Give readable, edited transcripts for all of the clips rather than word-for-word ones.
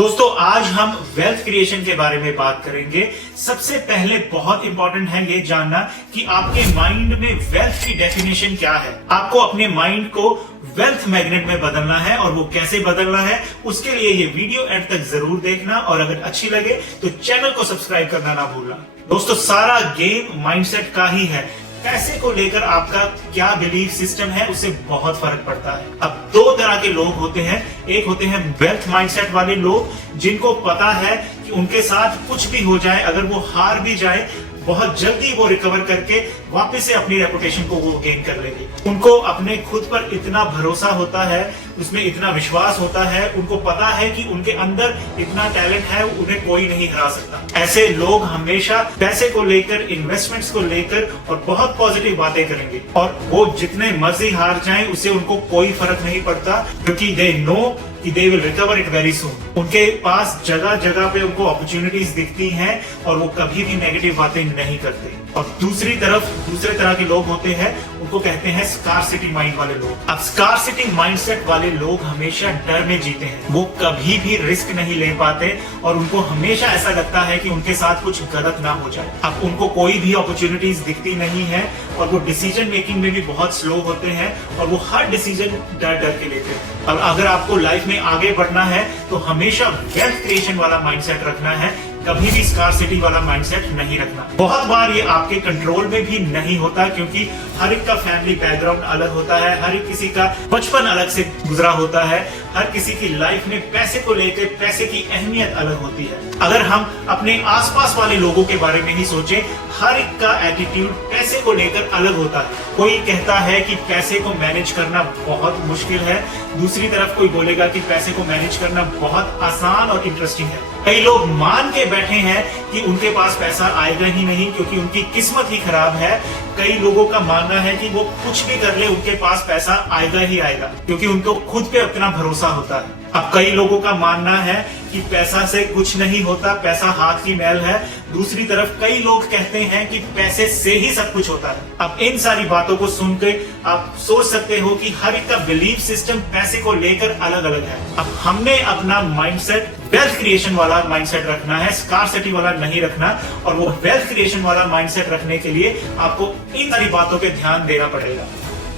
दोस्तों आज हम वेल्थ क्रिएशन के बारे में बात करेंगे। सबसे पहले बहुत इंपॉर्टेंट है ये जानना कि आपके माइंड में वेल्थ की डेफिनेशन क्या है। आपको अपने माइंड को वेल्थ मैग्नेट में बदलना है और वो कैसे बदलना है उसके लिए ये वीडियो एंड तक जरूर देखना और अगर अच्छी लगे तो चैनल को सब्सक्राइब करना ना भूलना। दोस्तों सारा गेम माइंडसेट का ही है। पैसे को लेकर आपका क्या बिलीफ सिस्टम है उससे बहुत फर्क पड़ता है। अब दो तरह के लोग होते हैं। एक होते हैं वेल्थ माइंडसेट वाले लोग जिनको पता है कि उनके साथ कुछ भी हो जाए, अगर वो हार भी जाए बहुत जल्दी वो रिकवर करके वापस से अपनी रेपुटेशन को वो गेन कर लेंगे। उनको अपने खुद पर इतना भरोसा होता है, उसमें इतना विश्वास होता है, उनको पता है कि उनके अंदर इतना टैलेंट है, उन्हें कोई नहीं हरा सकता। ऐसे लोग हमेशा पैसे को लेकर, इन्वेस्टमेंट्स को लेकर और बहुत पॉजिटिव बातें करेंगे और वो जितने मर्जी हार जाएं उससे उनको कोई फर्क नहीं पड़ता क्योंकि दे नो कि they will recover it very soon. उनके पास जगह जगह पे उनको अपॉर्चुनिटीज दिखती हैं और वो कभी भी नेगेटिव बातें नहीं करते। और दूसरी तरफ दूसरे तरह के लोग होते हैं, उनको कहते हैं स्कार्सिटी माइंड वाले लोग। अब स्कार्सिटी माइंडसेट वाले लोग हमेशा डर में जीते हैं। वो कभी भी रिस्क नहीं ले पाते और उनको हमेशा ऐसा लगता है कि उनके साथ कुछ गलत ना हो जाए। अब उनको कोई भी अपॉर्चुनिटीज दिखती नहीं है और वो डिसीजन मेकिंग में भी बहुत स्लो होते हैं और वो हर डिसीजन डर डर के लेते हैं। अब अगर आपको लाइफ में आगे बढ़ना है तो हमेशा वेल्थ क्रिएशन वाला माइंडसेट रखना है, कभी भी स्कार्सिटी वाला माइंडसेट नहीं रखना। बहुत बार ये आपके कंट्रोल में भी नहीं होता क्योंकि हर एक का फैमिली बैकग्राउंड अलग होता है, हर एक किसी का बचपन अलग से गुजरा होता है, हर किसी की लाइफ में पैसे को लेकर पैसे की अहमियत अलग होती है। अगर हम अपने आसपास वाले लोगों के बारे में ही सोचें, हर एक का एटीट्यूड पैसे को लेकर अलग होता है। कोई कहता है कि पैसे को मैनेज करना बहुत मुश्किल है, दूसरी तरफ कोई बोलेगा कि पैसे को मैनेज करना बहुत आसान और इंटरेस्टिंग है। कई लोग मान के बैठे हैं कि उनके पास पैसा आएगा ही नहीं क्योंकि उनकी किस्मत ही खराब है। कई लोगों का मानना है कि वो कुछ भी कर ले उनके पास पैसा आएगा ही आएगा क्योंकि उनको खुद पे उतना भरोसा होता है। अब कई लोगों का मानना है कि पैसा से कुछ नहीं होता, पैसा हाथ की मैल है। दूसरी तरफ कई लोग कहते हैं कि पैसे से ही सब कुछ होता है। अब इन सारी बातों को सुन के आप सोच सकते हो कि हर एक का बिलीफ सिस्टम पैसे को लेकर अलग अलग है। अब हमने अपना माइंडसेट वेल्थ क्रिएशन वाला माइंडसेट रखना है, स्कार्सिटी वाला नहीं रखना। और वो वेल्थ क्रिएशन वाला माइंडसेट रखने के लिए आपको इन सारी बातों पे ध्यान देना पड़ेगा।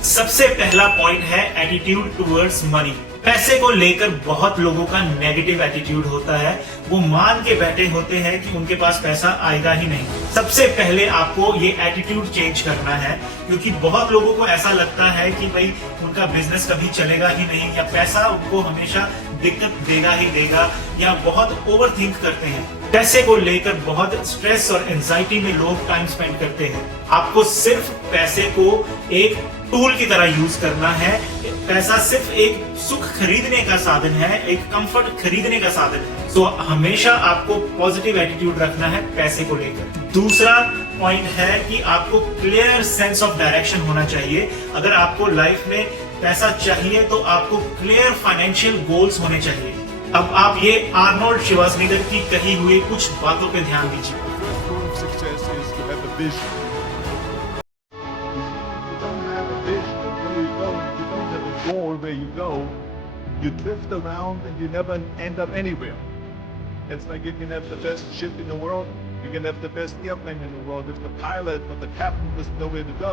सबसे पहला पॉइंट है एटीट्यूड टुवर्ड्स मनी। पैसे को लेकर बहुत लोगों का नेगेटिव एटीट्यूड होता है। वो मान के बैठे होते हैं कि उनके पास पैसा आएगा ही नहीं। सबसे पहले आपको ये एटीट्यूड चेंज करना है क्योंकि बहुत लोगों को ऐसा लगता है कि भाई उनका बिजनेस कभी चलेगा ही नहीं या पैसा उनको हमेशा दिक्कत देगा ही देगा या बहुत ओवर थिंक करते हैं। पैसे को लेकर बहुत स्ट्रेस और एंजाइटी में लोग टाइम स्पेंड करते हैं। आपको सिर्फ पैसे को एक टूल की तरह यूज करना है। पैसा सिर्फ एक सुख खरीदने का साधन है, एक कंफर्ट खरीदने का साधन है। तो हमेशा आपको पॉजिटिव एटीट्यूड रखना है पैसे को लेकर। दूसरा पॉइंट है कि आपको क्लियर सेंस ऑफ डायरेक्शन होना चाहिए। अगर आपको लाइफ में पैसा चाहिए तो आपको क्लियर फाइनेंशियल गोल्स होने चाहिए। अब आप ये आर्नोल्ड श्वार्ज़नेगर की कही हुई कुछ बातों पे ध्यान दीजिए। Where you go, you drift around and you never end up anywhere. It's like you can have the best ship in the world, you can have the best airplane in the world. If the pilot or the captain doesn't know where to go,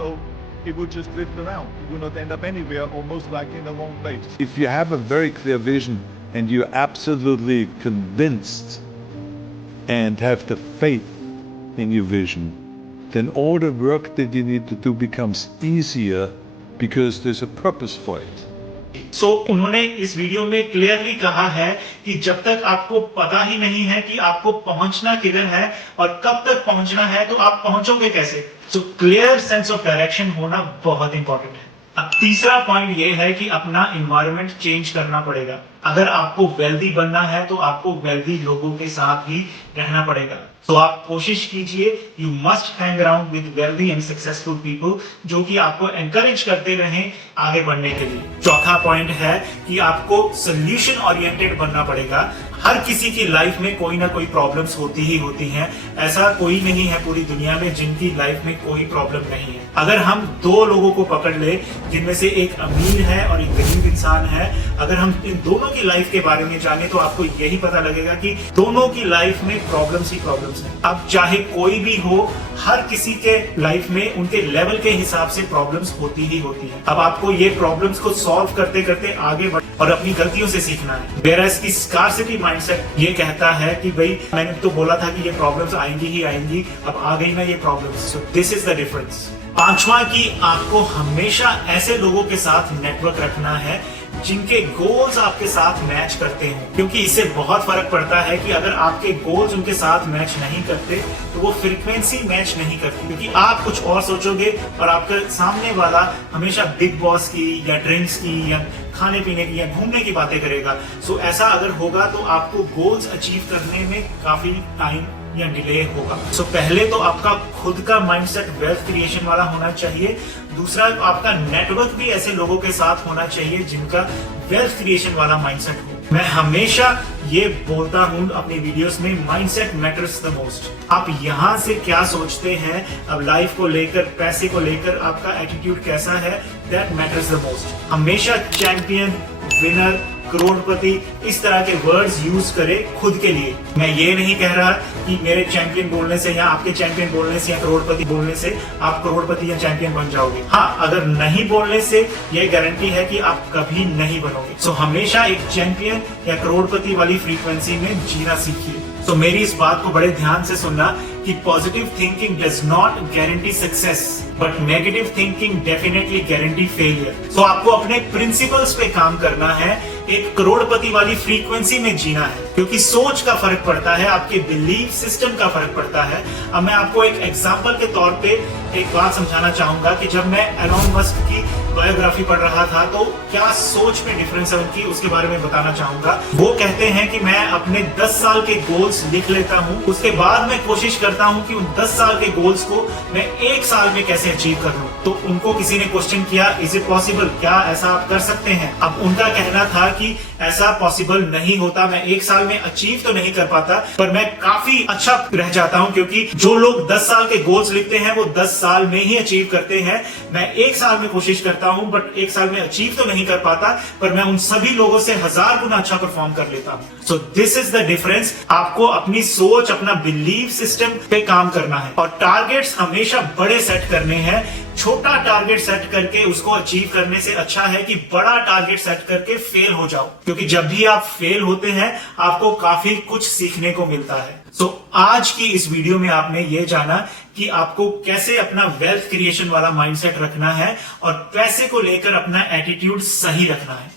he would just drift around. He would not end up anywhere or most likely in the wrong place. If you have a very clear vision and you're absolutely convinced and have the faith in your vision, then all the work that you need to do becomes easier because there's a purpose for it. सो उन्होंने इस video में clearly कहा है कि जब तक आपको पता ही नहीं है कि आपको पहुंचना किधर है और कब तक पहुंचना है तो आप पहुंचोगे कैसे। So clear sense of direction होना बहुत इंपॉर्टेंट है। अब तीसरा पॉइंट ये है कि अपना एनवायरनमेंट चेंज करना पड़ेगा। अगर आपको वेल्दी बनना है तो आपको वेल्दी लोगों के साथ ही रहना पड़ेगा। तो आप कोशिश कीजिए, you must hang around with wealthy and successful people जो कि आपको एनकरेज करते रहें आगे बढ़ने के लिए। चौथा पॉइंट है कि आपको सोल्यूशन ओरिएंटेड बनना पड़ेगा। हर किसी की लाइफ में कोई ना कोई प्रॉब्लम्स होती ही होती हैं। ऐसा कोई नहीं है पूरी दुनिया में जिनकी लाइफ में कोई प्रॉब्लम नहीं है। अगर हम दो लोगों को पकड़ ले जिनमें से एक अमीर है और एक गरीब इंसान है, अगर हम इन दोनों की लाइफ के बारे में जाने तो आपको यही पता लगेगा कि दोनों की लाइफ में प्रॉब्लम्स ही प्रॉब्लम्स हैं। अब चाहे कोई भी हो, हर किसी के लाइफ में उनके लेवल के हिसाब से प्रॉब्लम्स होती ही होती हैं। अब आपको ये प्रॉब्लम्स को सॉल्व करते करते आगे बढ़ और अपनी गलतियों से सीखना है। वेयरएज की स्कार्सिटी माइंडसेट ये कहता है कि भाई मैंने तो बोला था कि ये प्रॉब्लम्स आएंगी ही आएंगी, अब आ गई ना ये problems. So this is the difference. पांचवा कि आपको हमेशा ऐसे लोगों के साथ नेटवर्क रखना है जिनके गोल्स आपके साथ मैच करते हो, क्योंकि इससे बहुत फर्क पड़ता है कि अगर आपके गोल्स उनके साथ मैच नहीं करते तो वो फ्रीक्वेंसी मैच नहीं करती, क्योंकि आप कुछ और सोचोगे और आपके सामने वाला हमेशा बिग बॉस की या ड्रिंक्स की या खाने पीने की या घूमने की बातें करेगा। सो ऐसा अगर होगा तो आपको गोल्स अचीव करने में काफी टाइम या डिले होगा। सो पहले तो आपका खुद का माइंडसेट वेल्थ क्रिएशन वाला होना चाहिए। दूसरा, आपका नेटवर्क भी ऐसे लोगों के साथ होना चाहिए जिनका वेल्थ क्रिएशन वाला माइंडसेट हो। मैं हमेशा ये बोलता हूं अपनी वीडियोस में, माइंडसेट मैटर्स द मोस्ट। आप यहाँ से क्या सोचते हैं, अब लाइफ को लेकर, पैसे को लेकर आपका एटीट्यूड कैसा है, दैट मैटर्स द मोस्ट। हमेशा चैंपियन, विनर, करोड़पति इस तरह के वर्ड्स यूज करें खुद के लिए। मैं ये नहीं कह रहा कि मेरे चैंपियन बोलने से या आपके चैंपियन बोलने से या करोड़पति बोलने से आप करोड़पति या चैंपियन बन जाओगे। हाँ, अगर नहीं बोलने से ये गारंटी है कि आप कभी नहीं बनोगे। सो हमेशा एक चैंपियन या करोड़पति वाली फ्रीक्वेंसी में जीना सीखिए। तो मेरी इस बात को बड़े ध्यान से सुनना कि positive thinking does not guarantee success, but negative thinking definitely guarantee failure. तो आपको अपने प्रिंसिपल्स पे काम करना है, एक करोड़पति वाली फ्रीक्वेंसी में जीना है, क्योंकि सोच का फर्क पड़ता है, आपके बिलीफ सिस्टम का फर्क पड़ता है। अब मैं आपको एक एग्जांपल के तौर पे एक बात समझाना चाहूंगा कि जब मैं एलोन मस्क की बायोग्राफी पढ़ रहा था तो क्या सोच में डिफरेंस है उनकी, उसके बारे में बताना चाहूंगा। वो कहते हैं कि मैं अपने 10 साल के गोल्स लिख लेता हूं, उसके बाद मैं कोशिश करता हूं कि उन 10 साल के गोल्स को मैं 1 साल में कैसे अचीव कर लूं। तो उनको किसी ने क्वेश्चन किया, इज इट पॉसिबल, क्या ऐसा आप कर सकते हैं? अब उनका कहना था कि ऐसा पॉसिबल नहीं होता, मैं 1 साल में अचीव तो नहीं कर पाता, पर मैं काफी अच्छा रह जाता हूं, क्योंकि जो लोग 10 साल के गोल्स लिखते हैं वो 10 साल में ही अचीव करते हैं। मैं 1 साल में कोशिश करता हूं, बट 1 साल में अचीव तो नहीं कर पाता, पर मैं उन सभी लोगों से 1000 गुना अच्छा परफॉर्म कर लेता हूं। So this is the difference. आपको अपनी सोच, अपना बिलीफ सिस्टम पे काम करना है और टारगेट्स हमेशा बड़े सेट करने हैं। छोटा टारगेट सेट करके उसको अचीव करने से अच्छा है कि बड़ा टारगेट सेट करके फेल हो जाओ, क्योंकि जब भी आप फेल होते हैं आपको काफी कुछ सीखने को मिलता है। सो आज की इस वीडियो में आपने ये जाना कि आपको कैसे अपना वेल्थ क्रिएशन वाला माइंडसेट रखना है और पैसे को लेकर अपना एटीट्यूड सही रखना है।